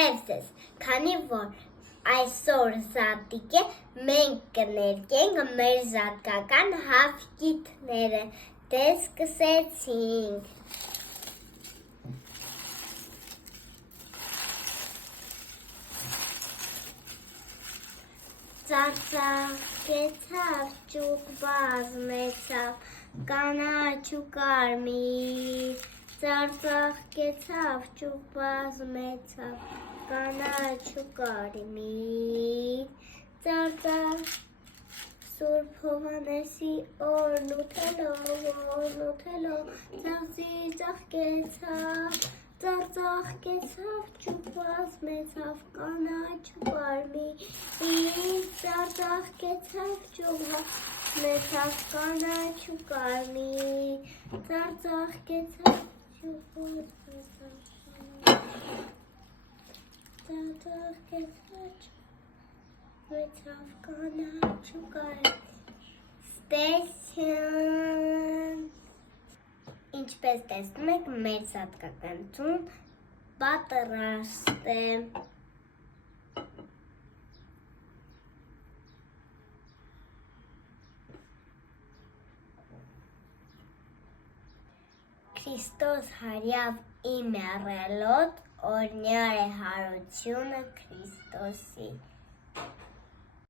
Բարև ձեզ, քանի որ այսօր զատիկ է, մենք կներկենք մեր զատկական հավկիթները, դե սկսեցինք։ Ծարծաղկեցավ, ճուկ բազմեցավ, կանաչ ու կարմիր, ծարծաղկեցավ, ճուկ բազմեցավ, կանաչ ու կարմիր, ծարծաղ Սուրբ Հովհաննեսի օրն ուտելով, ծաղկեցավ, ճուկ բազմեցավ, կանաչ ու կարմիր, ծարծաղկեցավ, ճուկ բազմեցավ, կանաչ ու կարմիր, ծարծաղկեցավ, ճուկ բազմեցավ, կանաչ ու կարմիր, Ստեսյուն։ Ինչպես տեսնում եք, մեր զատկականություն պատրաստ է։ Քրիստոս հարյավ իմ եռելոտ, օրհնյալ է հարությունը Քրիստոսի։